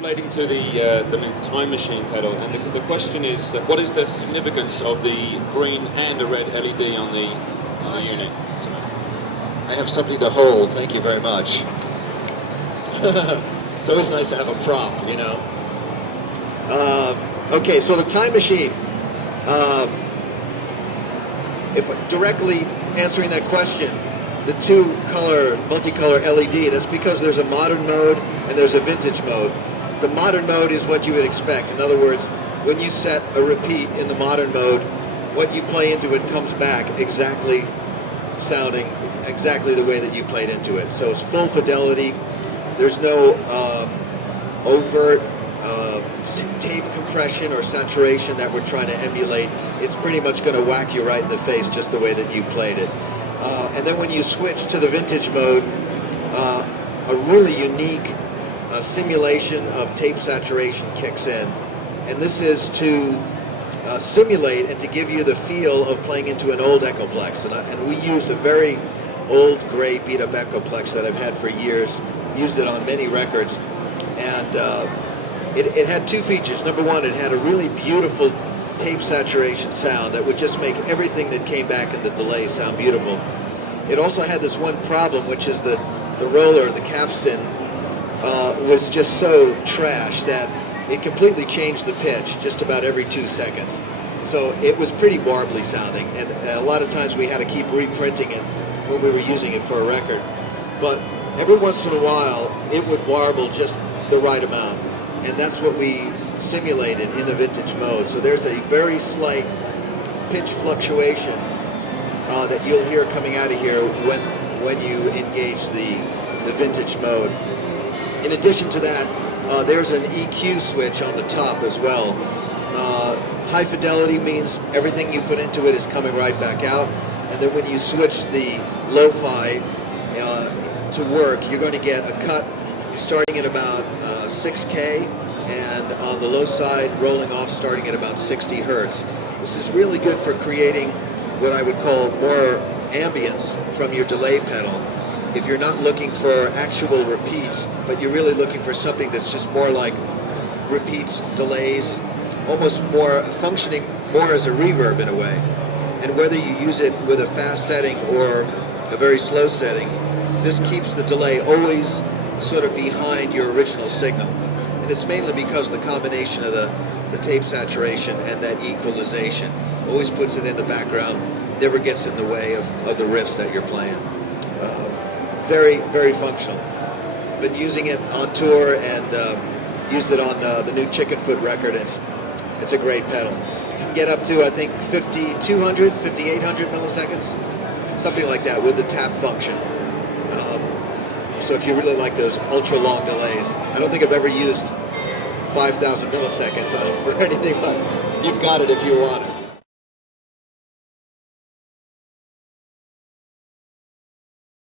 Relating to the new time machine pedal, and the question is, what is the significance of the green and the red LED on the unit? I have something to hold. Thank you very much. It's always nice to have a prop, you know. Okay, so the time machine. If directly answering that question, the two-color, multicolor LED, that's because there's a modern mode and there's a vintage mode. The modern mode is what you would expect. In other words, when you set a repeat in the modern mode, what you play into it comes back exactly sounding exactly the way that you played into it. So it's full fidelity. There's no overt tape compression or saturation that we're trying to emulate. It's pretty much going to whack you right in the face just the way that you played it. And then when you switch to the vintage mode, a really unique simulation of tape saturation kicks in. And this is to simulate and to give you the feel of playing into an old Echoplex. And we used a very old gray beat up Echoplex that I've had for years, used it on many records. And it had two features. Number one, it had a really beautiful tape saturation sound that would just make everything that came back in the delay sound beautiful. It also had this one problem, which is the roller, the capstan, was just so trash that it completely changed the pitch just about every 2 seconds. So it was pretty warbly sounding, and a lot of times we had to keep reprinting it when we were using it for a record. But every once in a while, it would warble just the right amount, and that's what we simulated in a vintage mode. So there's a very slight pitch fluctuation that you'll hear coming out of here when you engage the vintage mode. In addition to that, there's an EQ switch on the top as well. High fidelity means everything you put into it is coming right back out, and then when you switch the lo-fi to work, you're going to get a cut starting at about 6K, and on the low side rolling off starting at about 60 Hertz. This is really good for creating what I would call more ambience from your delay pedal. If you're not looking for actual repeats, but you're really looking for something that's just more like repeats, delays, almost more functioning more as a reverb in a way. And whether you use it with a fast setting or a very slow setting, this keeps the delay always sort of behind your original signal. And it's mainly because of the combination of the tape saturation and that equalization. Always puts it in the background, never gets in the way of the riffs that you're playing. Very, very functional. Been using it on tour and used it on the new Chickenfoot record. It's a great pedal. You can get up to, I think, 5,200, 5,800 milliseconds, something like that with the tap function. So if you really like those ultra long delays, I don't think I've ever used 5,000 milliseconds for anything, but you've got it if you want it.